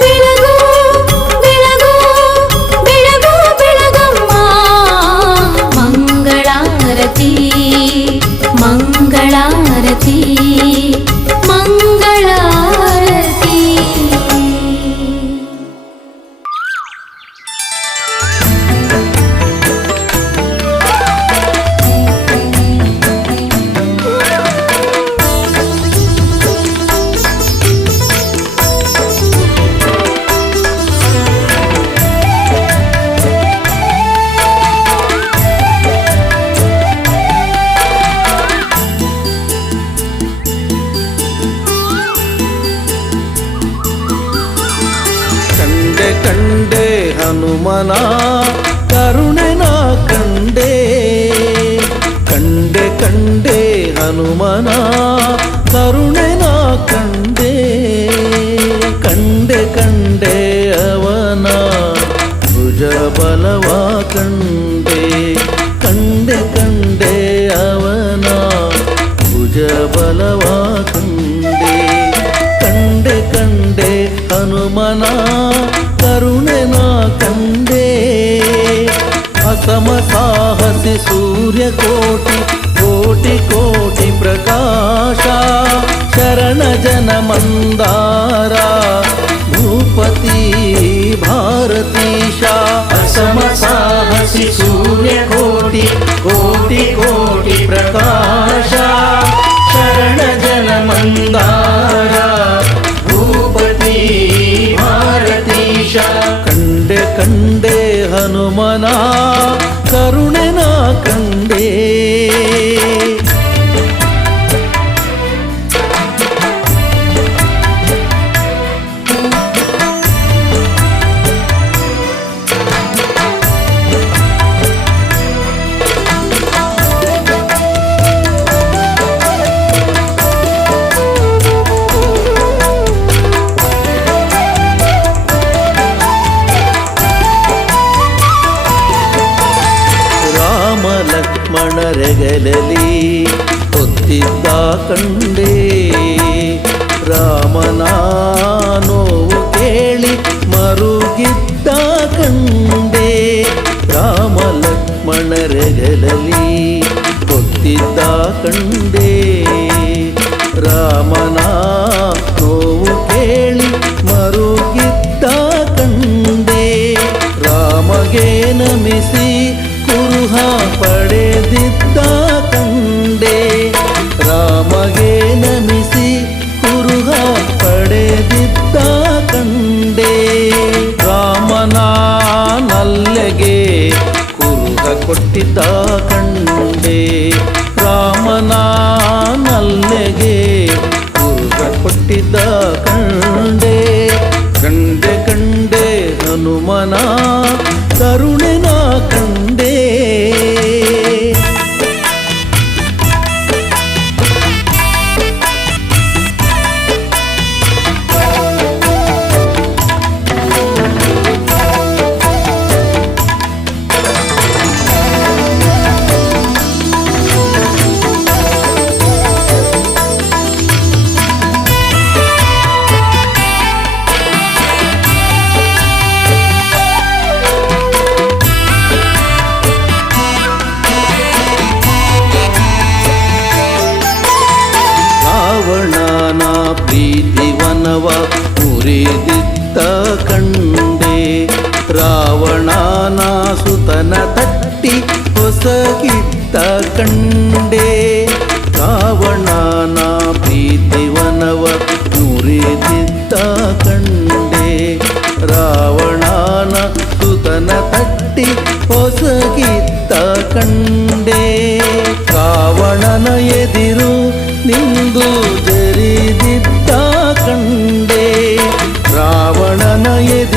ಬೆಳಗು ಬೆಳಗು ಬೆಳಗು ಬೆಳಗಮ್ಮ ಮಂಗಳಾರತಿ ಮಂಗಳಾರತಿ ಮಂಗಳಾರತಿ. ಕಂಡೆ ಹನುಮನ ಕರುಣೆನ ಕಂಡೆ ಕಂಡೆ ಕಂಡೆ ಹನುಮನ ಕರುಣೆನ ಕಂಡೆ ಕಂಡೆ ಕಂಡೆ ಅವನ ಭುಜ ಬಲವ ಕಂಡೆ ಕಂಡೆ ಕಂಡೆ ಅವನ ಭುಜ ಬಲವ ಕಂಡೆ ಕಂಡೆ ಕಂಡೆ ಹನುಮನ ಕರುಣೆನ ಕಂಡೆ ಅಸಮ ಸಾಹಸಿ ಸೂರ್ಯಕೋಟಿ ಕೋಟಿ ಕೋಟಿ ಪ್ರಕಾಶ ಶರಣ ಜನ ಮಂದಾರ ಭೂಪತಿ ಭಾರತೀಶ ಅಸಮ ಸಾಹಸಿ ಸೂರ್ಯಕೋಟಿ ಕೋಟಿ ಕೋಟಿ ಪ್ರಕಾಶ ಶರಣ ಜನ ಮಂದಾರ ಭೂಪತಿ ಭಾರತೀಶ ಕಂಡೆ ಕಂಡೆ ಹನುಮನ ಕರುಣೆನ ಕಂಡೆ. ಲಕ್ಷ್ಮಣರೆಗಲಲಿ ಹೊತ್ತಿದ್ದ ಕಂಡೆ ರಾಮನ ನೋವು ಕೇಳಿ ಮರುಗಿದ್ದ ಕಂಡೆ ರಾಮ ಲಕ್ಷ್ಮಣರೆಗಲಲಿ ಹೊತ್ತಿದ್ದ ಕಂಡೆ ರಾಮನ ನೋವು ಕೇಳಿ ಮರುಗಿದ್ದ ಕಂಡೆ ರಾಮಗೆ ನಮಿಸಿ ಕುರುಹ ಪಡೆದಿದ್ದ ಕಂಡೆ ರಾಮಗೆ ನಮಿಸಿ ಕುರುಹ ಪಡೆದಿದ್ದ ಕಂಡೆ ರಾಮನ ನಲ್ಲೆಗೆ ಕುರುಹ ಕೊಟ್ಟಿದ್ದ ಕಂಡೆ ರಾಮನ ನಲ್ಲೆಗೆ ಕುರುಹ ಕೊಟ್ಟಿದ್ದ ಕಂಡೆ ಕಂಡೆ ಕಂಡೆ ಹನುಮನ ಕರುಣೆನ ಕಂಡೆ. ರಾವಣನ ಪ್ರೀತಿವನವ ಮುರಿದಿದ್ದ ಕಂಡೆ ರಾವಣನ ಸುತನ ತಟ್ಟಿ ಹೊಸಗಿದ್ದ ಕಂಡೆ ರಾವಣನ ಪ್ರೀತಿವನವ ಮುರಿದಿದ್ದ ಕಂಡೆ ರಾವಣನ ಸುತನ ತಟ್ಟಿ ಹೊಸಗಿದ್ದ ಕಂಡೆ ರಾವಣನ ಎದಿರು ನಿಂದು ಜರಿದಿದ್ದ ಕಂಡೆ ರಾವಣನ ಎದಿರು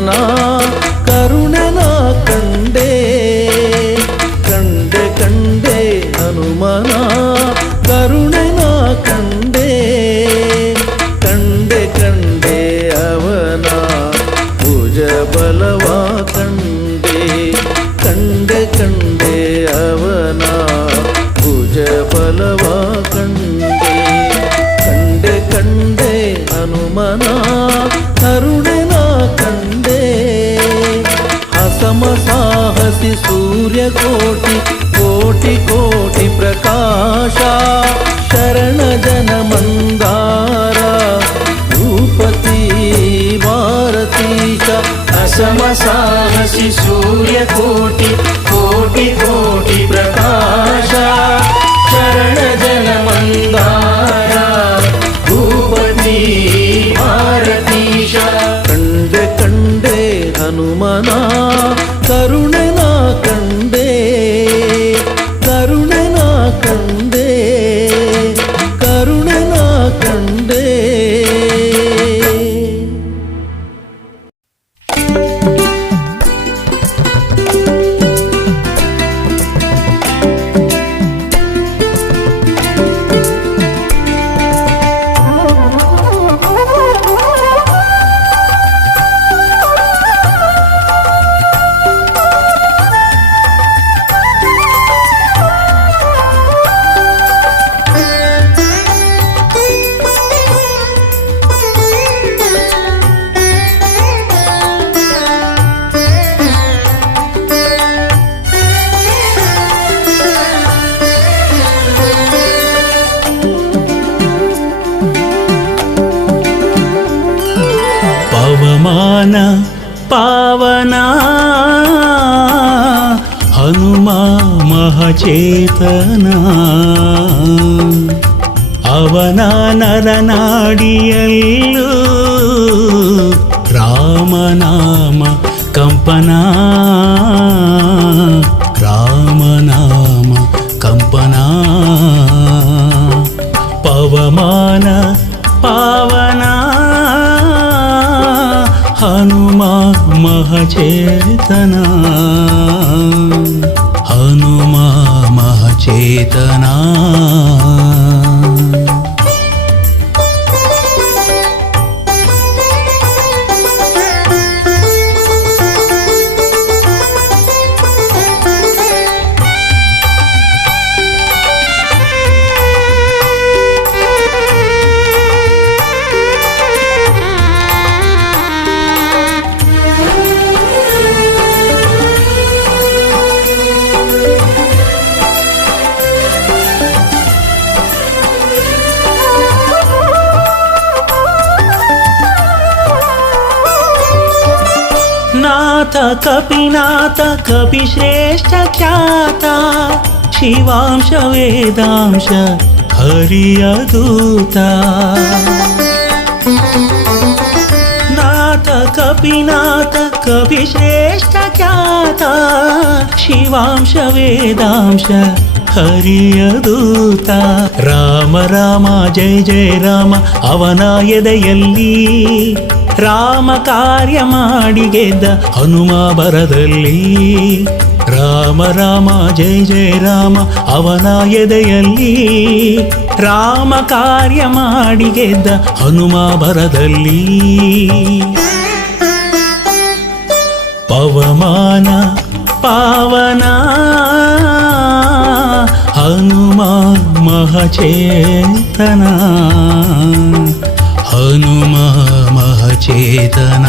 ಹನುಮನ ಕರುಣೆನ ಕಂಡೆ ಕಂಡೆ ಕಂಡೆ ಹನುಮನ ಕರುಣೆನ ಕಂಡೆ ಕಂಡೆ ಕಂಡೆ ಅವನ ಭುಜ ಬಲವ ಕಂಡೆ ಕಂಡೆ ಕಂಡೆ ಅವನ ಭುಜ ಬಲವ ಕಂಡೆ ಕಂಡೆ ಕಂಡೆ ಹನುಮನ ಕರುಣೆನ ಕಂಡೆ ಹಸಮ ಸಾಹಸಿ ಸೂರ್ಯಕೋಟಿ ಕೋಟಿ ಕೋಟಿ ಪ್ರಕಾಶ ಶರಣ ಜನ ಮಂದಾರ ಭೂಪತಿ ಭಾರತೀಶ ಅಸಮ ಸಾಹಸಿ ಸೂರ್ಯಕೋಟಿ ಕೋಟಿ ಕೋಟಿ ಪ್ರಕಾಶ ಶರಣ ಜನ ಮಂದಾರ ಭೂಪತಿ ಭಾರತೀಶ ಕಂಡೆ ಕಂಡೆ ಹನುಮನ ಕರುಣೆನ ಕಂಡೆ ಕರುಣೆನ ಕಂಡೆ ಕರುಣೆನ ಕಂಡೆ ಪವಮಾನ ಪಾವನ ಹನುಮ ಮಹಚೇತನ ಅವನ ನರನಾಡಿಯಲ್ಲೂ ರಾಮನಾಮ ಕಂಪನ ರಾಮನಾಮ ಕಂಪನ ಪವಮಾನ ಪಾವನ ಹನುಮ ಮಹಚೇತನ ಹನುಮ ಮಹಚೇತನ ನಾಥ ಕಪಿನಾಥ ಕಪಿಶ್ರೇಷ್ಠ ಖ್ಯಾತ ಶಿವಾಂಶ ವೇದಾಂಶ ಹರಿಯ ದೂತ ನಾಥ ಕಪಿನಾಥ ಕಪಿಶ್ರೇಷ್ಠ ಖ್ಯಾತ ಶಿವಾಂಶ ವೇದಾಂಶ ಹರಿಯ ದೂತ ರಾಮ ರಾಮ ಜಯ ಜಯ ರಾಮ ಅವನ ಎದೆಯಲ್ಲಿ ರಾಮ ಕಾರ್ಯ ಮಾಡಿ ಗೆದ್ದ ಹನುಮ ಬರದಲ್ಲಿ ರಾಮ ರಾಮ ಜಯ ಜಯ ರಾಮ ಅವನ ಎದೆಯಲ್ಲಿ ರಾಮ ಕಾರ್ಯ ಮಾಡಿ ಗೆದ್ದ ಹನುಮ ಬರದಲ್ಲಿ ಪವಮಾನ ಪಾವನ ಹನುಮ ಮಹಚೇತನ ಹನುಮ ಮಹಚೇತನ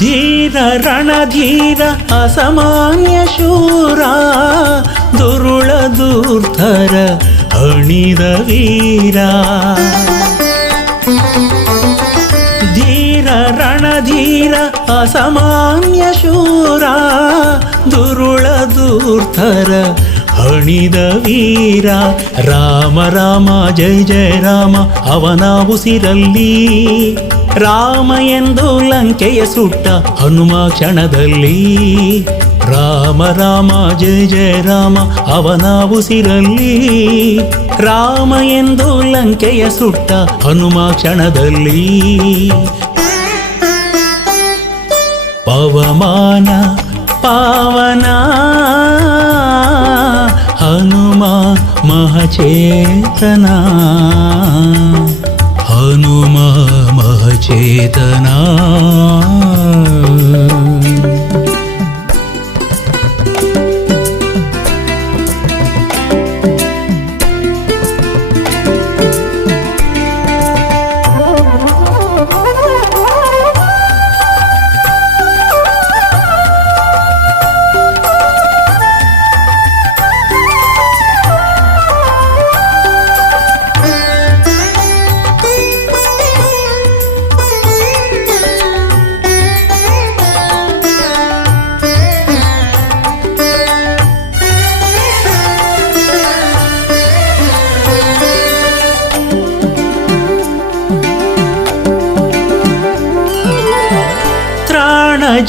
ಧೀರ ರಣಧೀರ ಅಸಾಮಾನ್ಯ ಶೂರ ದುರುಳ ದೂರ್ಧರ ಹಣಿದ ವೀರ ಧೀರ ರಣಧೀರ ಅಸಾಮಾನ್ಯ ಶೂರ ದುರುಳ ದೂರ್ತರ ಹಣಿದ ವೀರ ರಾಮ ರಾಮ ಜಯ ಜಯ ರಾಮ ಅವನ ಉಸಿರಲ್ಲಿ ರಾಮ ಎಂದು ಲಂಕೆಯ ಸುಟ್ಟ ಹನುಮ ಕ್ಷಣದಲ್ಲಿ ರಾಮ ರಾಮ ಜಯ ಜಯ ರಾಮ ಅವನ ಉಸಿರಲ್ಲಿ ರಾಮ ಎಂದು ಲಂಕೆಯ ಸುಟ್ಟ ಹನುಮ ಕ್ಷಣದಲ್ಲಿ ಪವಮಾನ ಪಾವನ ಹನುಮ ಮಹಚೇತನ ಹನುಮ ಮಹಚೇತನ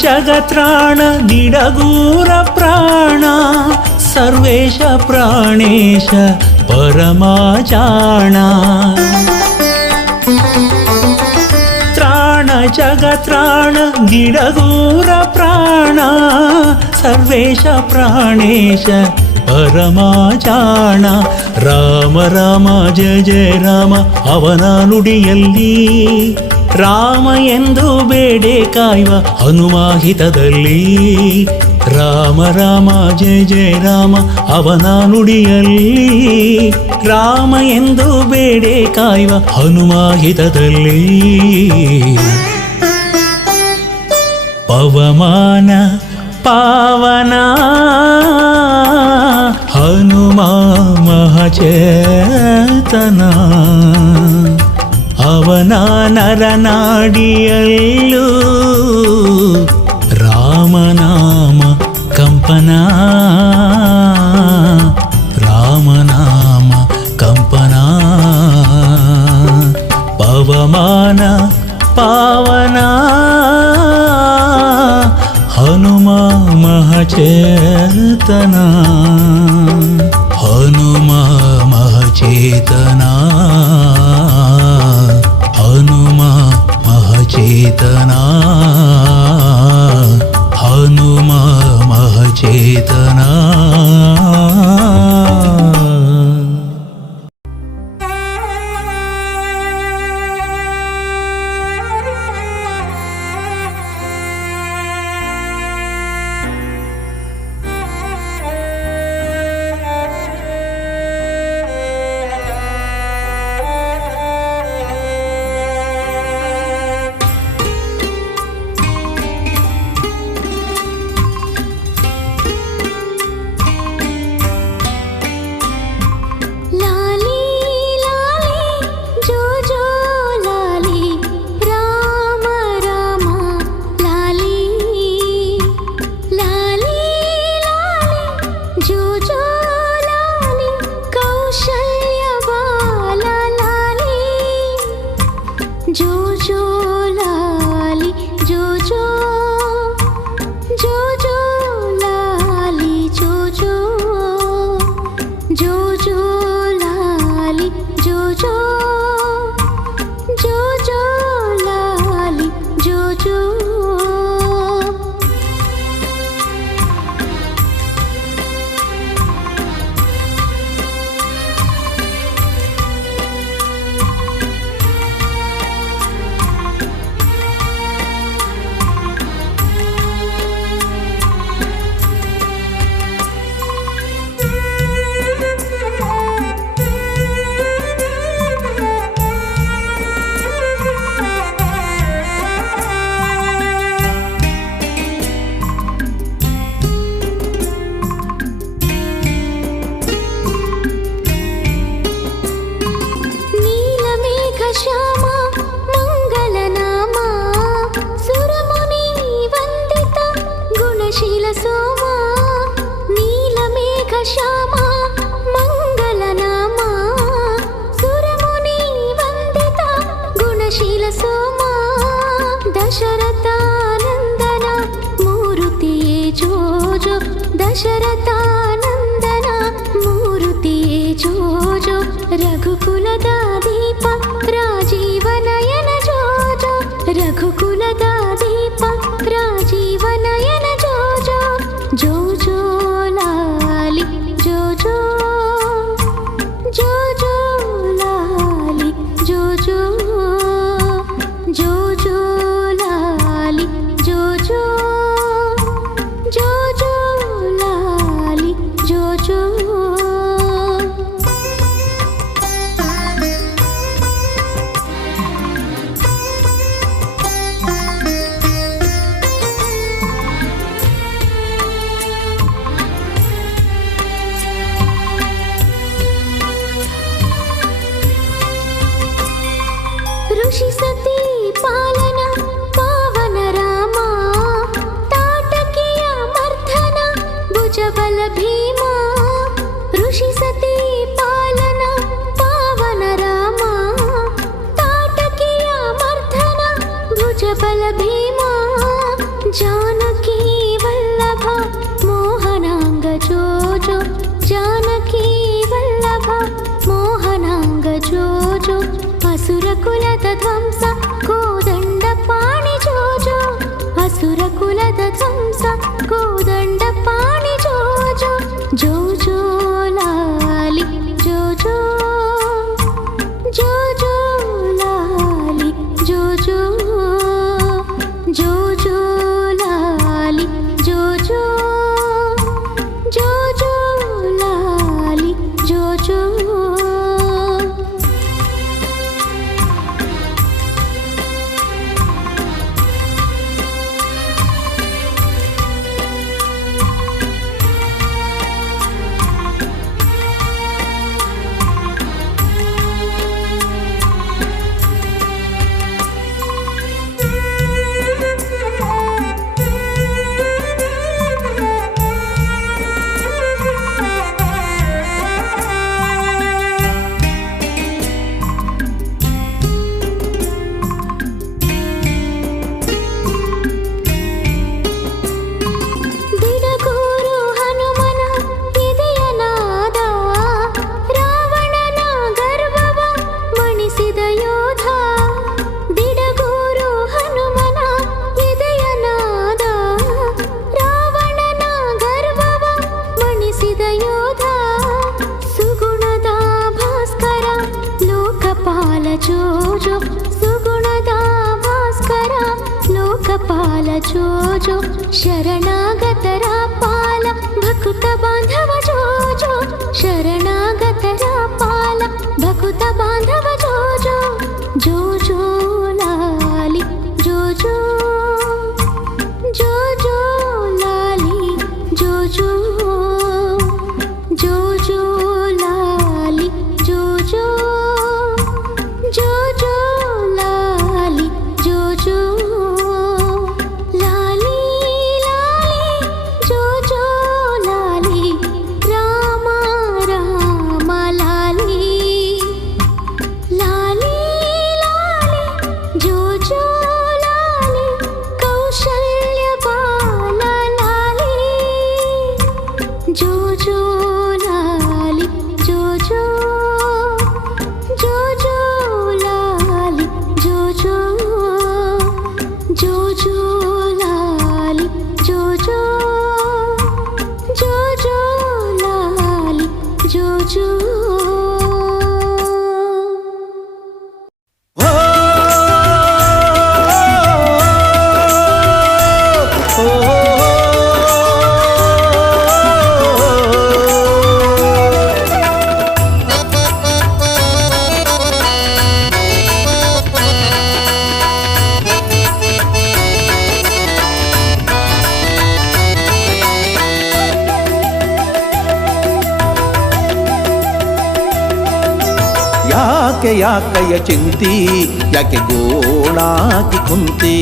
ಜಗತ್ರಾಣ ದಿಡಗೂರ ಪ್ರಾಣ ಸರ್ವೇಶ ಪ್ರಾಣೇಶ ಪರಮಾಚಾಣ ತ್ರಾಣ ಜಗತ್ರಾಣ ದಿಡಗೂರ ಪ್ರಾಣ ಸರ್ವೇಶ ಪ್ರಾಣೇಶ ಪರಮಾಚಾಣ ರಾಮ ರಾಮ ಜಯ ಜಯ ರಾಮ ಅವನ ನುಡಿಯಲ್ಲಿ ರಾಮ ಎಂದು ಬೇಡೆ ಕಾಯುವ ಹನುಮಾಹಿತದಲ್ಲಿ ರಾಮ ರಾಮ ಜಯ ಜಯ ರಾಮ ಅವನ ನುಡಿಯಲ್ಲಿ ರಾಮ ಎಂದು ಬೇಡೆ ಕಾಯುವ ಹನುಮಾಹಿತದಲ್ಲಿ ಪವಮಾನ ಪಾವನ ಹನುಮ ಮಹಚೇತನ ಅವನ ನರನಾಡಿಯಲ್ಲೂ ರಾಮನಾಮ ಕಂಪನ ರಾಮನಾಮ ಕಂಪನ ಪವಮಾನ ಪಾವನ ಹನುಮ ಮಹಚೇತನ ಹನುಮ ಮಹಚೇತನ ಹನುಮ ಮಹಚೇತನ ಹನುಮ ಮಹಚೇತನ ಲಲಿತಾನಂದನ ಮೂರುತಿಯೇ ಜೋಜೋ ರಘುಕುಲದ ದೀಪ ರಾಜೀವನಯನ ಜೋಜೋ ರಘುಕುಲದ ದೀಪ ರಾಜೀವನಯನ ಜೋಜೋ ಜೋಜೋ ಲಾಲಿ ಜೋಜೋ ಜೋಜೋ ಲಾಲಿ ಜೋಜೋ ಜೋಜೋ ಲಾಲಿ ಜೋಜೋ ಜೋಜೋ ಲಾಲಿ ಜೋಜೋ ಋಷಿ ಸತಿ ಪಾಲನ ಪಾವನ ರಾಮ ತಾಟಕಿಯ ಮರ್ಧನ ಭುಜಬಲ ಭೀಮ ಋಷಿ ಸತಿ ಪಾಲನ ಪಾವನ ರಾಮ ತಾಟಕಿಯ ಮರ್ಧನ ಭುಜಬಲ ಭೀಮ ಜಾನಕಿ ವಲ್ಲಭ ಮೋಹನಾಂಗ ಜೋಜೋ ಜಾನಕಿ ವಲ್ಲಭ ಮೋಹನಾಂಗ ಜೋಜೋ ಅಸುರ ಕುಲದ ಧ್ವಂಸ ಕೋದಂಡ ಪಾಣಿ ಜೋಜೋ ಅಸುರ ಕುಲದ ಧ್ವಂಸ ಕೋದಂಡ ಪಾಣಿ ಜೋಜೋ ಜೋಜೋ ಲಾಲಿ ಜೋಜೋ ಜೋಜೋ ಲಾಲಿ ಜೋಜೋ ಜೋಜೋ ಲಾಲಿ ಜೋಜೋ ಜೋಜೋ ಲಾಲಿ ಜೋಜೋ ದಿಡಗೂರು ಹನುಮನ ಇದೆಯನಾದ ರಾವಣನ ಗರ್ವವ ಮಣಿಸಿದ ಯೋಧ ದಿಡಗೂರು ಹನುಮನ ಇದೆಯನಾದ ರಾವಣನ ಗರ್ವವ ಮಣಿಸಿದ ಯೋಧ ಸುಗುಣದ ಭಾಸ್ಕರ ಲೋಕಪಾಲ ಜೋಜೋ ಸುಗುಣದ ಭಾಸ್ಕರ ಲೋಕಪಾಲ ಜೋಜೋ ಶರಣಾಗತರ ಪಾಲ ಭಕುತ ಬಾಂಧವ ಜೋಜೋ ಶರಣಾಗತರ ಪಾಲ ಭಕುತ ಬಾಂಧವ ಜೋಜೋ ಜೋಜೋ ಲಾಲಿ ಜೋಜೋ ಜೋಜೋ ಲಾಲಿ ಜೋಜೋ ಜೋಜೋ ಲಾಲಿ ಜೋಜೋ ಜೋಜೋ ಲಾಲಿ ಜೋಜೋ ಲಾಲಿ ಲಾಲಿ ಜೋಜೋ ಲಾಲಿ ರಾಮ ರಾಮ ಲಾಲಿ ಲಾಲಿ ಲಾಲಿ ಜೋಜೋ ಲಾಲಿ ಕೌಶಲ್ಯ ಬಾಲ ಲಾಲಿ ಜೋಜೋ ಲಾಲಿ ಜೋಜೋ ಜೋಜೋ ಲಾಲಿ ಜೋಜೋ ಜೋಜೋ ಲಾಲಿ ಜೋಜೋ ಜೋಜೋ ಲಾಲಿ ಜೋಜೋ ಓ, ಓ, ಓ, ಯಾಕೆ ಯಾಕಯ್ಯ ಚಿಂತಿ ಯಾಕೆ ಗೋಳಾಗಿ ಕುಂತಿ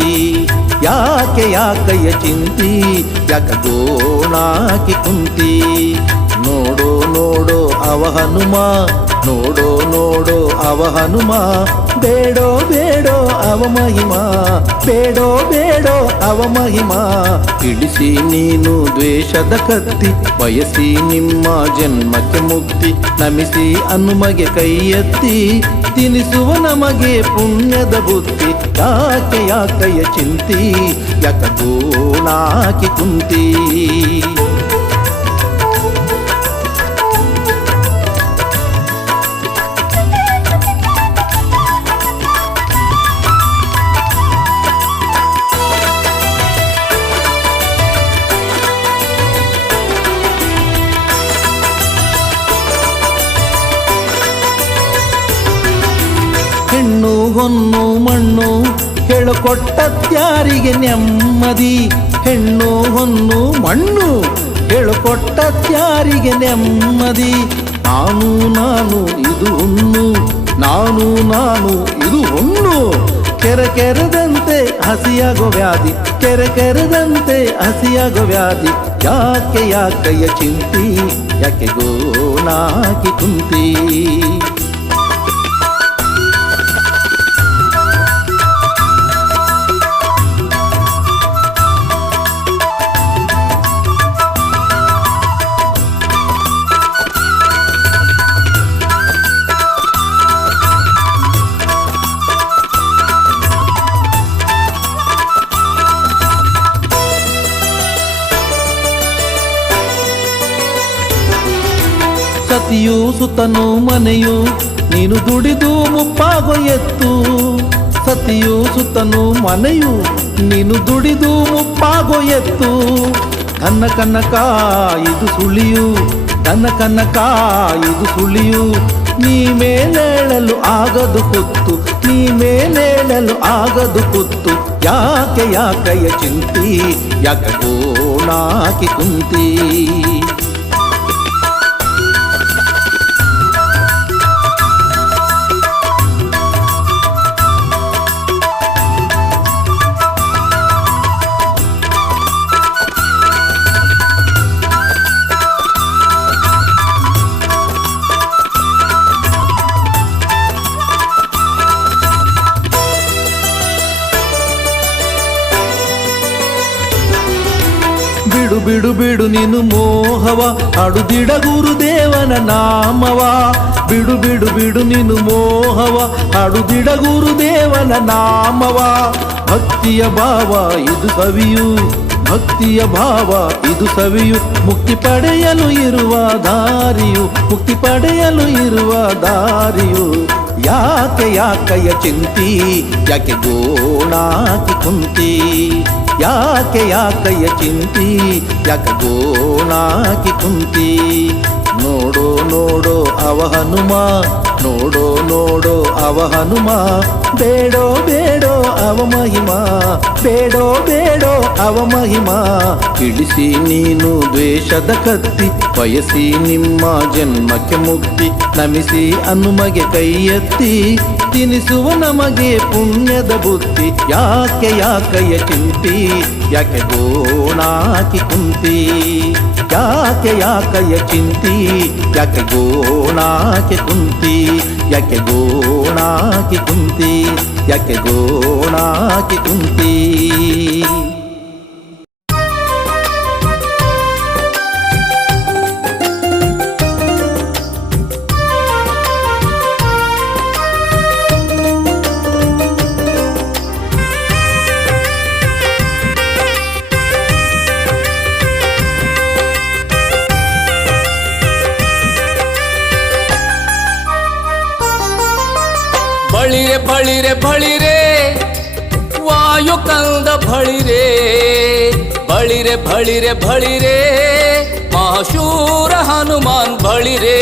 ಯಾಕೆ ಯಾಕಯ್ಯ ಚಿಂತಿ ಯಾಕೆ ಗೋಳಾಗಿ ಕುಂತಿ ನೋಡು ನೋಡು ಅವ ಹನುಮ ನೋಡೋ ನೋಡೋ ಅವ ಹನುಮ ಬೇಡೋ ಬೇಡೋ ಅವ ಮಹಿಮಾ ಬೇಡೋ ಬೇಡೋ ಅವ ಮಹಿಮಾ ಇಳಿಸಿ ನೀನು ದ್ವೇಷದ ಕತ್ತಿ ಬಯಸಿ ನಿಮ್ಮ ಜನ್ಮಕ್ಕೆ ಮುಕ್ತಿ ನಮಿಸಿ ಹನುಮಗೆ ಕೈ ಎತ್ತಿ ತಿನಿಸುವ ನಮಗೆ ಪುಣ್ಯದ ಬುದ್ಧಿ ಯಾಕೆ ಯಾಕಯ್ಯ ಚಿಂತಿ ಯಾಕ ಗೋಣಾಕಿ ಕುಂತಿ ಹೆಣ್ಣು ಹೊನ್ನು ಮಣ್ಣು ಹೇಳಿಕೊಟ್ಟತ್ಯಾರಿಗೆ ನೆಮ್ಮದಿ ಹೆಣ್ಣು ಹೊನ್ನು ಮಣ್ಣು ಹೇಳಿಕೊಟ್ಟತ್ಯಾರಿಗೆ ನೆಮ್ಮದಿ ನಾನು ನಾನು ಇದು ಹುಣ್ಣು ನಾನು ನಾನು ಇದು ಹುಣ್ಣು ಕೆರೆದಂತೆ ಹಸಿಯಾಗೋ ವ್ಯಾಧಿ ಕೆರೆದಂತೆ ಹಸಿಯಾಗೋ ವ್ಯಾಧಿ ಯಾಕೆ ಯಾಕಯ್ಯ ಚಿಂತಿ ಯಾಕೆ ಗೋಣಾಕಿ ಕುಂತಿ ಸತಿಯು ಸುತನು ಮನೆಯು ನೀನು ದುಡಿದು ಮುಪ್ಪಾಗೋ ಎತ್ತು ಸತಿಯು ಸುತನು ಮನೆಯು ನೀನು ದುಡಿದು ಮುಪ್ಪಾಗೋ ಎತ್ತು ಕನ್ನ ಕನ್ನಕ ಇದು ಸುಳಿಯು ಕನ್ನ ಕನ್ನಕ ಇದು ಸುಳಿಯು ನೀ ಮೇಲೇಳಲು ಆಗದು ಕುತ್ತು ನೀ ಮೇಲೇಳಲು ಆಗದು ಕುತ್ತು ಯಾಕೆ ಯಾಕಯ್ಯ ಚಿಂತಿ ಯಾಕೆ ಗೋಣಾಕಿ ಕುಂತಿ ಬಿಡು ಬಿಡು ಬಿಡು ನೀನು ಮೋಹವ ಅಡುದಿಡ ಗುರುದೇವನ ನಾಮವ ಬಿಡು ಬಿಡು ಬಿಡು ನೀನು ಮೋಹವ ಅಡುದಿಡ ಗುರುದೇವನ ನಾಮವ ಭಕ್ತಿಯ ಭಾವ ಇದು ಸವಿಯು ಭಕ್ತಿಯ ಭಾವ ಇದು ಸವಿಯು ಮುಕ್ತಿ ಪಡೆಯಲು ಇರುವ ದಾರಿಯು ಮುಕ್ತಿ ಪಡೆಯಲು ಇರುವ ದಾರಿಯು ಯಾಕೆ ಯಾಕಯ್ಯ ಚಿಂತಿ ಯಾಕೆ ಗೋಣಾಕಿ ಕುಂತಿ ಯಾಕೆ ಯಾಕಯ್ಯ ಚಿಂತಿ ಯಾಕೆ ಗೋಣಾಕಿ ಕುಂತಿ ನೋಡೋ ನೋಡೋ ಅವ ಹನುಮ ನೋಡೋ ನೋಡೋ ಅವ ಹನುಮ ಬೇಡೋ ಬೇಡೋ ಅವ ಮಹಿಮಾ ಬೇಡೋ ಬೇಡೋ ಅವ ಮಹಿಮಾ ಇಳಿಸಿ ನೀನು ದ್ವೇಷದ ಕತ್ತಿ ಬಯಸಿ ನಿಮ್ಮ ಜನ್ಮಕ್ಕೆ ಮುಕ್ತಿ ನಮಿಸಿ ಹನುಮಗೆ ಕೈ ಎತ್ತಿ ತಿನಿಸುವ ನಮಗೆ ಪುಣ್ಯದ ಬುದ್ಧಿ ಯಾಕೆ ಯಾಕಯ್ಯ ಚಿಂತಿ ಯಾಕೆ ಗೋಣಾಕಿ ಕುಂತಿ ಯಾಕೆ ಯಾಕಯ್ಯ ಚಿಂತಿ ಯಾಕೆ ಗೋಣಾಕಿ ಕುಂತಿ ಯಾಕೆ ಗೋಣಾಕಿ ಕುಂತಿ ಯಾಕೆ ಗೋಣಾಕಿ ಕುಂತಿ ಬಳಿರೆ ಬಳಿರೆ ಬಳಿರೆ ವಾಯು ಕಂದ ಬಳಿರೆ ಬಳಿರೆ ಬಳಿರೆ ಬಳಿರೆ ಮಹಾಶೂರ ಹನುಮಾನ್ ಬಳಿರೆ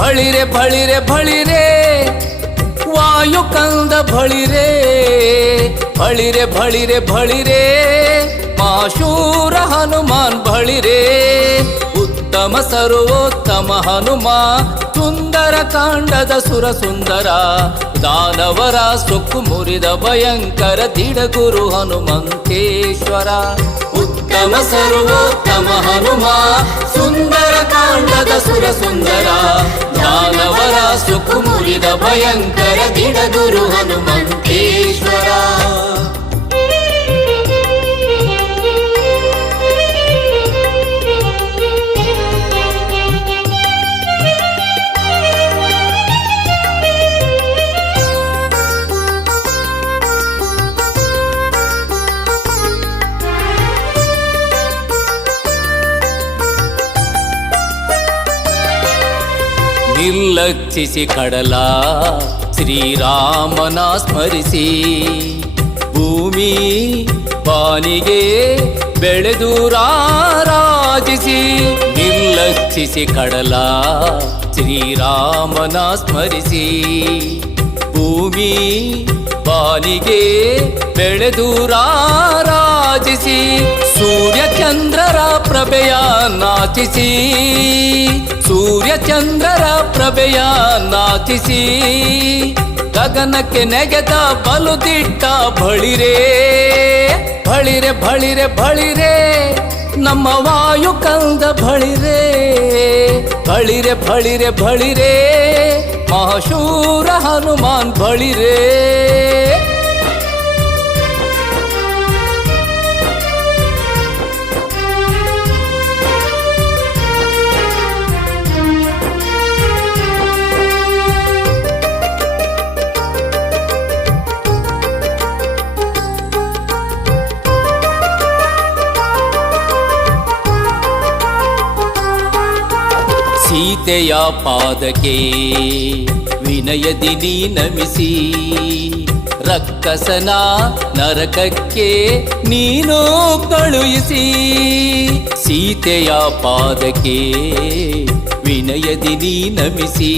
ಬಳಿರೆ ಬಳಿರೆ ಬಳಿರೆ ವಾಯು ಕಂದ ಬಳಿರೆ ಬಳಿರೆ ಬಳಿರೆ ಬಳಿರೆ ಮಹಾಶೂರ ಹನುಮಾನ್ ಬಳಿರೆ ಉತ್ತಮ ಸರ್ವೋತ್ತಮ ಹನುಮ ಸುಂದರ ಕಾಂಡದ ಸುರ ಸುಂದರ ದಾನವರ ಸೊಕ್ಕು ಮುರಿದ ಭಯಂಕರ ದಿಡಗುರು ಹನುಮಂತೇಶ್ವರ ಉತ್ತಮ ಸರ್ವೋತ್ತಮ ಹನುಮ ಸುಂದರ ಕಾಂಡದ ಸುರ ಸುಂದರ ದಾನವರ ಮುರಿದ ಭಯಂಕರ ದಿಡಗುರು ಹನುಮಂತೇಶ್ವರ. ನಿರ್ಲಕ್ಷಿಸಿ ಕಡಲ ಶ್ರೀರಾಮನ ಸ್ಮರಿಸಿ ಭೂಮಿ ಬಾನಿಗೆ ಬೆಳೆದು ರಾರಾಜಿಸಿ. ನಿರ್ಲಕ್ಷಿಸಿ ಕಡಲ ಶ್ರೀರಾಮನ ಸ್ಮರಿಸಿ ಭೂಮಿ ಬಾನಿಗೆ ಬೆಳೆದು ರಾರಾಜಿಸಿ. ಸೂರ್ಯ ಚಂದ್ರರ ಪ್ರಭೆಯ ನಾಚಿಸಿ ಸೂರ್ಯ ಚಂದ್ರರ ಪ್ರಭೆಯ ನಾಚಿಸಿ. ಗಗನಕ್ಕೆ ನೆಗೆದ ಬಲುದಿಟ್ಟ ಬಳಿರೆ ಬಳಿರೆ ಬಳಿರೆ ಬಳಿರೆ ನಮ್ಮ ವಾಯು ಕಂದ ಬಳಿರೆ ಬಳಿರೆ ಬಳಿರೆ ಬಳಿರೆ ಮಹಾಶೂರ ಹನುಮಾನ್ ಬಳಿರೆ. ಸೀತೆಯ ಪಾದಕ್ಕೆ ವಿನಯದಿ ನೀ ನಮಿಸಿ ರಕ್ಕಸನ ನರಕಕ್ಕೆ ನೀನು ಕಳುಹಿಸಿ. ಸೀತೆಯ ಪಾದಕ್ಕೆ ವಿನಯದಿ ನೀ ನಮಿಸಿ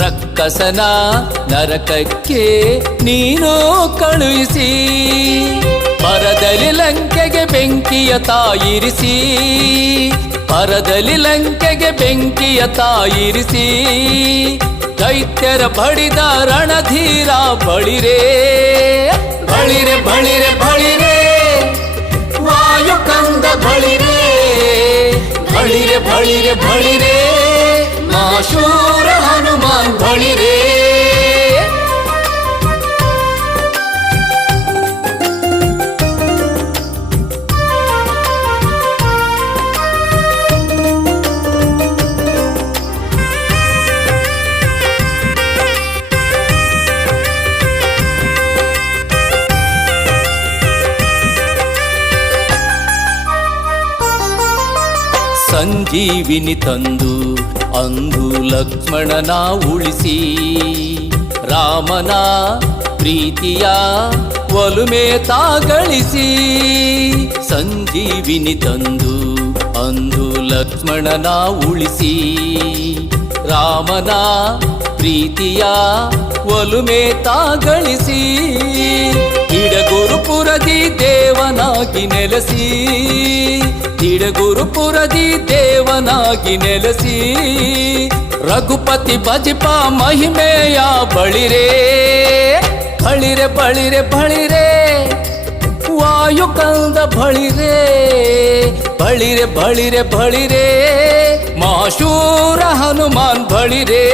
ರಕ್ಕಸನ ನರಕಕ್ಕೆ ನೀನು ಕಳುಹಿಸಿ. ಪರದಲ್ಲಿ ಲಂಕೆಗೆ ಬೆಂಕಿಯ ತಾಯಿರಿಸಿ ಪರದಲ್ಲಿ ಲಂಕೆಗೆ ಬೆಂಕಿಯ ತಾಯಿರಿಸಿ. ದೈತ್ಯರ ಬಡಿದ ರಣಧೀರ ಬಳಿರೆ ಬಳಿರೆ ಬಳಿರೆ ಬಳಿರೆ ವಾಯು ಕಂದ ಬಳಿರೆ ಬಳಿರೆ ಬಳಿರೆ ಬಳಿರೆ ಮಹಾಶೂರ ಹನುಮಾನ್ ಬಳಿರೆ. ಸಂಜೀವಿನಿ ತಂದು ಅಂದು ಲಕ್ಷ್ಮಣನ ಉಳಿಸಿ ರಾಮನ ಪ್ರೀತಿಯ ಒಲುಮೆ ತಾಗಳಿಸಿ. ಸಂಜೀವಿನಿ ತಂದು ಅಂದು ಲಕ್ಷ್ಮಣನ ಉಳಿಸಿ ರಾಮನ ಪ್ರೀತಿಯ ಒಲುಮೆ ತಾಗಳಿಸಿ. ತಿಡಗುರುಪುರದಿ ದೇವನಾಗಿ ನೆಲೆಸಿ ತಿಡಗುರುಪುರದಿ ದೇವನಾಗಿ ನೆಲೆಸಿ. ರಘುಪತಿ ಭಜಿಪ ಮಹಿಮೆಯ ಬಳಿರೆ ಬಳಿರೆ ಬಳಿರೆ ಬಳಿರೆ ವಾಯು ಕಂದ ಬಳಿರೆ ಬಳಿರೆ ಬಳಿರೆ ಬಳಿರೆ ಮಹಾಶೂರ ಹನುಮಾನ್ ಬಳಿರೆ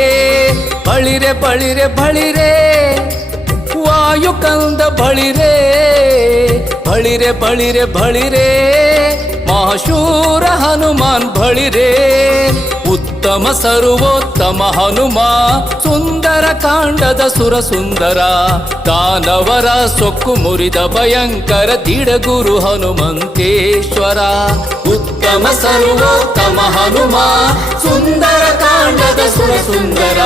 ಬಳಿರೆ ಬಳಿರೆ ಬಳಿರೆ ವಾಯು ಕಂದ ಬಳಿರೆ ಬಳಿರೆ ಬಳಿರೆ ಬಳಿರೆ ಮಹಾಶೂರ ಹನುಮಾನ್ ಬಳಿರೆ. ಉತ್ತಮ ಸರ್ವೋತ್ತಮ ಹನುಮ ಸುಂದರ ಕಾಂಡದ ಸುರ ಸುಂದರ ದಾನವರ ಸೊಕ್ಕು ಮುರಿದ ಭಯಂಕರ ದಿಡಗುರು ಹನುಮಂತೇಶ್ವರ. ಉತ್ತಮ ಸರ್ವೋತ್ತಮ ಹನುಮ ಸುಂದರ ಕಾಂಡದ ಸುರ ಸುಂದರ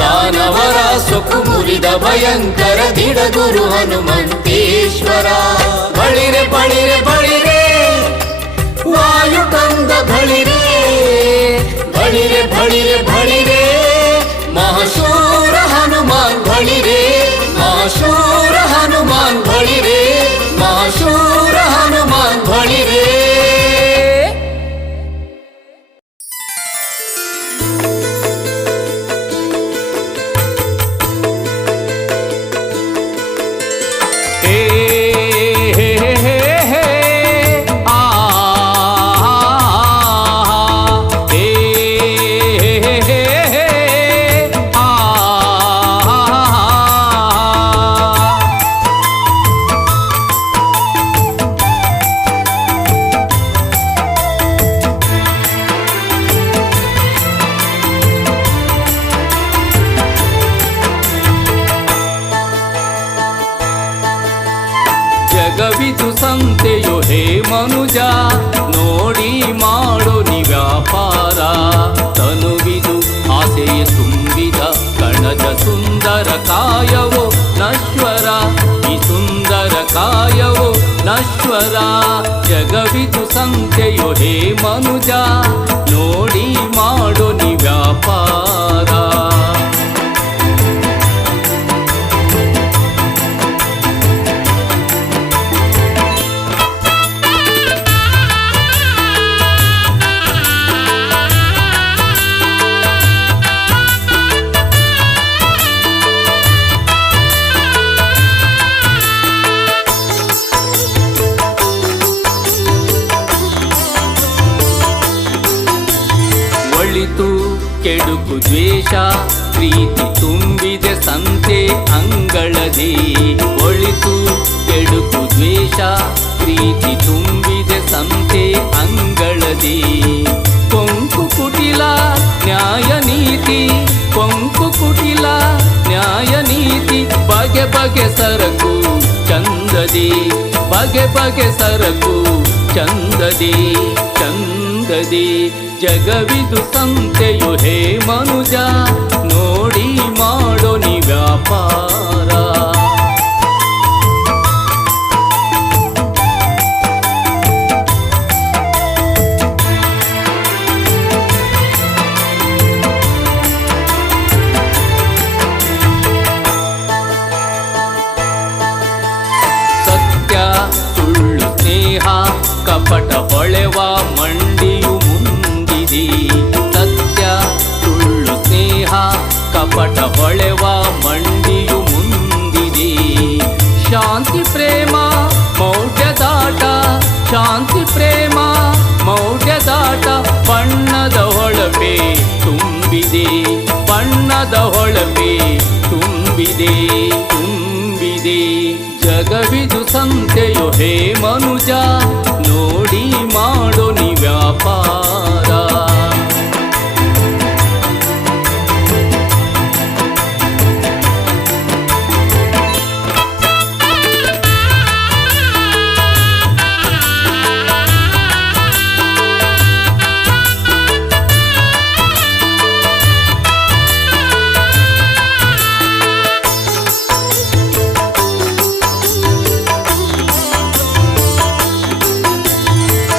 ದಾನವರ ಸೊಕ್ಕು ಮುರಿದ ಭಯಂಕರ ದಿಡಗುರು ಹನುಮಂತೇಶ್ವರ. ಬಳಿರೆ ಬಳಿರೆ ಬಳಿರೆ ವಾಯು ಕಂದ ಬಳಿರೆ ಬಳಿರೆ ಬಳಿರೆ ಬಳಿರೆ ಮಹಾಶೂರ ಹನುಮಾನ್ ಬಳಿರೆ ಮಹಾಶೂರ ಹನುಮಾನ್ ಬಳಿರೆ ಮಹಾಶೂರ ಹನುಮಾನ್ ಬಳಿರೆ. ಮನುಜ ನೋಡಿ ಮಾಡೋ ನಿ ವ್ಯಾಪಾರ. ತನುವಿದು ಆಸೆಯ ತುಂಬಿದ ಕಣಜ ಸುಂದರ ಕಾಯವೋ ನಶ್ವರ. ಈ ಸುಂದರ ಕಾಯವೋ ನಶ್ವರ. ಜಗವಿದು ಸಂತೆಯೋ ಹೇ ಮನುಜ ನೋಡಿ ಮಾಡೋ ನಿ ವ್ಯಾಪಾರ. ಒಳಿತು ಕೆಡುಕು ದ್ವೇಷ ಪ್ರೀತಿ ತುಂಬಿದೆ ಸಂತೆ ಅಂಗಳದಿ. ಒಳಿತು ಕೆಡುಕು ದ್ವೇಷ ಪ್ರೀತಿ ತುಂಬಿದೆ ಸಂತೆ ಅಂಗಳದಿ. ಕೊಂಕು ಕುಟಿಲ ನ್ಯಾಯ ನೀತಿ, ಕೊಂಕು ಕುಟಿಲ ನ್ಯಾಯ ನೀತಿ. ಬಗೆ ಬಗೆ ಸರಕು ಚಂದದಿ, ಬಗೆ ಬಗೆ ಸರಕು ಚಂದದಿ ಚಂದದಿ. ಜಗವಿದು ಸಂತೆಯು ಹೇ ಮನುಜ ನೋಡಿ ಮಾಡೋ ನಿ ವ್ಯಾಪಾರ. ಸತ್ಯ ಸುಳ್ಳು ಸ್ನೇಹ ಕಪಟ ಹೊಳೆವ ಮಂಡಿಯು ಮುಂದಿದಿ. ಸತ್ಯ ಸುಳ್ಳು ಸ್ನೇಹ ಕಪಟ ಹೊಳೆವ ಮಂಡಿಯು ಮುಂದಿದಿ. ಶಾಂತಿ ಪ್ರೇಮ ಮೌಢ್ಯದಾಟ, ಶಾಂತಿ ಪ್ರೇಮ ಮೌಢ್ಯದಾಟ. ಬಣ್ಣದ ಹೊಳಪೆ ತುಂಬಿದೆ, ಬಣ್ಣದ ಹೊಳಪೆ ತುಂಬಿದೆ ತುಂಬಿದೆ. ಜಗವಿದು ಸಂತೆಯೋ ಹೇ ಮನುಜ ನೋಡಿ ಮಾಡೋ ನಿ ವ್ಯಾಪಾರ.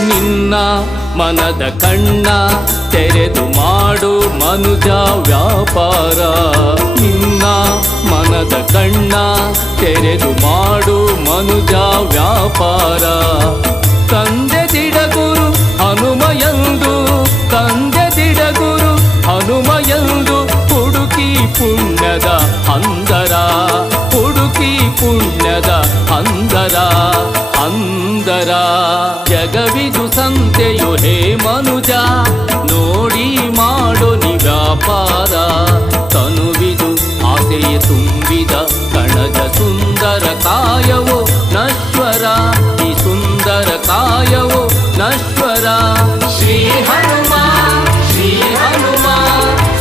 ನಿನ್ನ ಮನದ ಕಣ್ಣ ತೆರೆದು ಮಾಡು ಮನುಜ ವ್ಯಾಪಾರ. ನಿನ್ನ ಮನದ ಕಣ್ಣ ತೆರೆದು ಮಾಡು ಮನುಜ ವ್ಯಾಪಾರ. ತಂದೆ ದಿಡಗುರು ಹನುಮಯಂದು, ತಂದೆ ದಿಡಗುರು ಹನುಮಯಂದು. ಹುಡುಕಿ ಪುಣ್ಯದ ಅಂದರ, ಹುಡುಕಿ ಪುಣ್ಯದ ಅಂದರ ಅಂದರ. ಜಗವಿದು ಸಂತೆಯು ಹೇ ಮನುಜ ನೋಡಿ ಮಾಡೋ ನಿ ವ್ಯಾಪಾರ. ತನುವಿದು ಆಸೆಯ ತುಂಬಿದ ಕಣಜ ಸುಂದರ ಕಾಯವೋ ನಶ್ವರ. ಈ ಸುಂದರ ಕಾಯವೋ ನಶ್ವರ. ಶ್ರೀ ಹನುಮ ಶ್ರೀ ಹನುಮ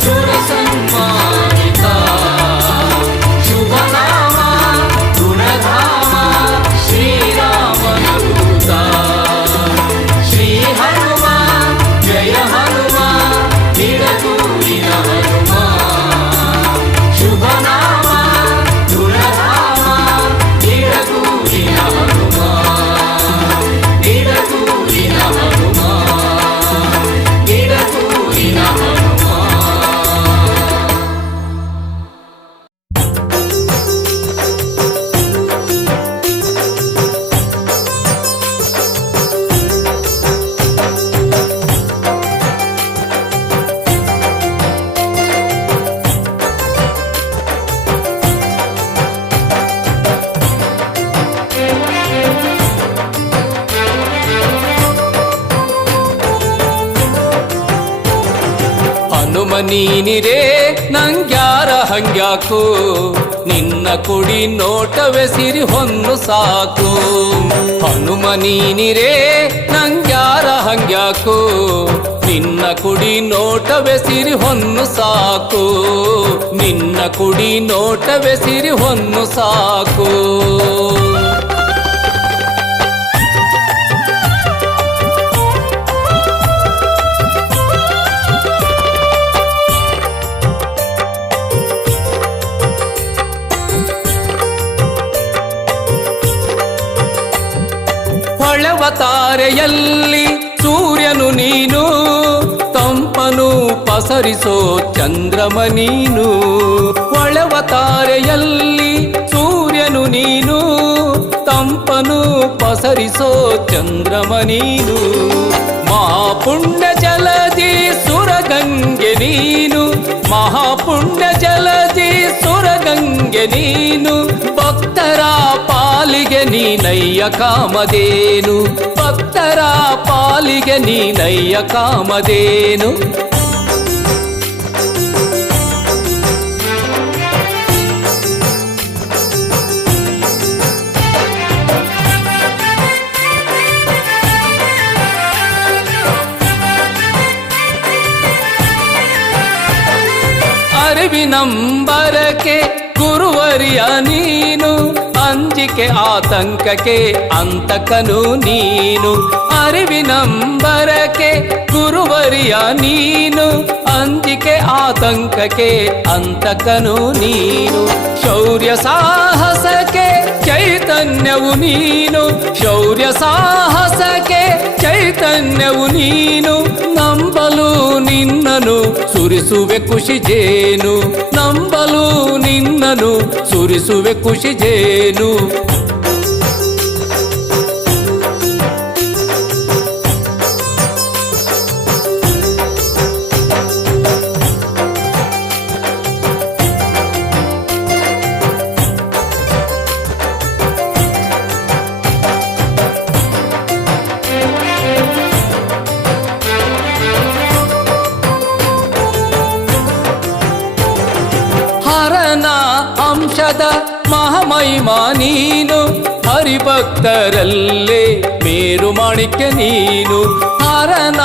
ಸುರ ಸನ್ಮಾನಿತ. ಶುಭ ನಾಮ ಗುಣಧಾಮ ಶ್ರೀರಾಮನ ದೂತ. ಶ್ರೀ ಹನುಮ ಜಯ ಹನುಮ ನಿಡದೂರಿನ ಹನುಮ. ಶುಭ ನಾಮ ಗುಣಧಾಮ ನಿಡದೂರಿನ ಹನುಮ. ನಿಡದೂರಿನ ಹನುಮ ನಿಡದೂರಿನ ಹನುಮ. ಹನುಮ ನೀನಿರೇ ನಂಗ್ಯಾರ ಹಂಗ್ಯಾಕು. ನಿನ್ನ ಕುಡಿ ನೋಟವೇ ಸಿರಿ ಹೊನ್ನು ಸಾಕು. ಹನುಮ ನೀನಿರೇ ನಂಗ್ಯಾರ ಹಂಗ್ಯಾಕು. ನಿನ್ನ ಕುಡಿ ನೋಟವೇ ಸಿರಿ ಹೊನ್ನು ಸಾಕು. ನಿನ್ನ ಕುಡಿ ನೋಟವೇ ಸಿರಿ ಹೊನ್ನು ಸಾಕು. ತಾರೆಯಲ್ಲಿ ಸೂರ್ಯನು ನೀನು, ತಂಪನು ಪಸರಿಸೋ ಚಂದ್ರಮ ನೀನು. ಹೊಳೆವ ತಾರೆಯಲ್ಲಿ ಸೂರ್ಯನು ನೀನು, ತಂಪನು ಪಸರಿಸೋ ಚಂದ್ರಮ ನೀನು. ಮಹಾಪುಣ್ಯ ಜಲದಿ ಸುರಗಂಗೆ ನೀನು, ಮಹಾಪುಣ್ಯ ಜಲದಿ ಸುರಗಂಗೆ ನೀನು. ಭಕ್ತರ ಪಾಲಿಗೆ ನೀನಯ್ಯ ಕಾಮಧೇನು, ಭಕ್ತರ ಪಾಲಿಗೆ ನೀನಯ್ಯ ಕಾಮಧೇನು. ಅರಿವಿನಂಬರಕ್ಕೆ ಗುರುವರಿಯ ನೀನು, ಅಂಜಿಕೆ ಆತಂಕಕ್ಕೆ ಅಂತಕನು ನೀನು. ಅರಿವಿನಂಬರಕ್ಕೆ ಗುರುವರಿಯ ನೀನು, ಅಂಜಿಕೆ ಆತಂಕಕ್ಕೆ ಅಂತಕನು ನೀನು. ಶೌರ್ಯ ಸಾಹಸಕ್ಕೆ ಚೈತನ್ಯವು ನೀನು, ಶೌರ್ಯ ಸಾಹಸಕ್ಕೆ ಚೈತನ್ಯವು ನೀನು. ನಂಬಲು ನಿನ್ನನು ಸುರಿಸುವೆ ಖುಷಿ ಜೇನು, ನಂಬಲು ನಿನ್ನನು ಸುರಿಸುವೆ ಖುಷಿ ಜೇನು. ಹರನ ಅಂಶದ ಮಹಾಮಹಿಮಾ ನೀನು, ಹರಿಭಕ್ತರಲ್ಲೇ ಮೇರು ಮಾಣಿಕ್ಯ ನೀನು. ಹರನ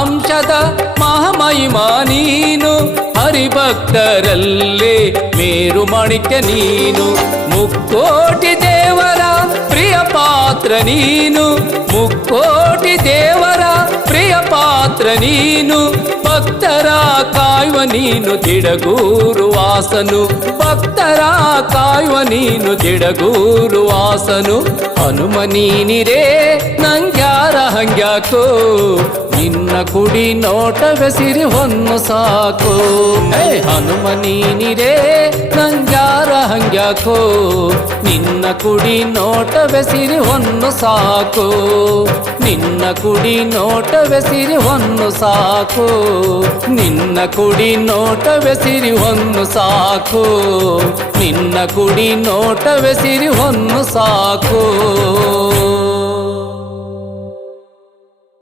ಅಂಶದ ಮಹಾಮಹಿಮಾ ನೀನು, ಹರಿಭಕ್ತರಲ್ಲೇ ಮೇರು ಮಾಣಿಕ್ಯ ನೀನು. ಮುಕ್ಕೋಟಿ ದೇವರ ಪ್ರಿಯ ಪಾತ್ರ ನೀನು, ಮುಕ್ಕೋಟಿ ದೇವರ ಪ್ರಿಯ ಪಾತ್ರ ನೀನು. ಭಕ್ತರ ಕಾಯುವ ನೀನು ದಿಡಗೂರು ವಾಸನು, ಭಕ್ತರ ಕಾಯುವ ನೀನು ದಿಡಗೂರು ವಾಸನು. ಹನುಮ ನೀನಿರೇ ನಂಗ್ಯಾರ ಹಂಗ್ಯಾಕೋ, ನಿನ್ನ ಕುಡಿ ನೋಟವೇ ಸಿರಿ ಹೊನ್ನು ಸಾಕು. ಹನುಮ ನೀನಿರೇ ನಂಗ್ಯಾರ ಹಂಗ್ಯಾಕೋ, ನಿನ್ನ ಕುಡಿ ನೋಟವೇ ಸಿರಿ ಹೊನ್ನು ಸಾಕು. ನಿನ್ನ ಕುಡಿ ನೋಟವೇ ಸಿರಿ ಹೊನ್ನು ಸಾಕು, ನಿನ್ನ ಕುಡಿ ನೋಟವೇ ಸಿರಿ ಹೊನ್ನು ಸಾಕು, ನಿನ್ನ ಕುಡಿ ನೋಟವೇ ಸಿರಿ ಹೊನ್ನು ಸಾಕು.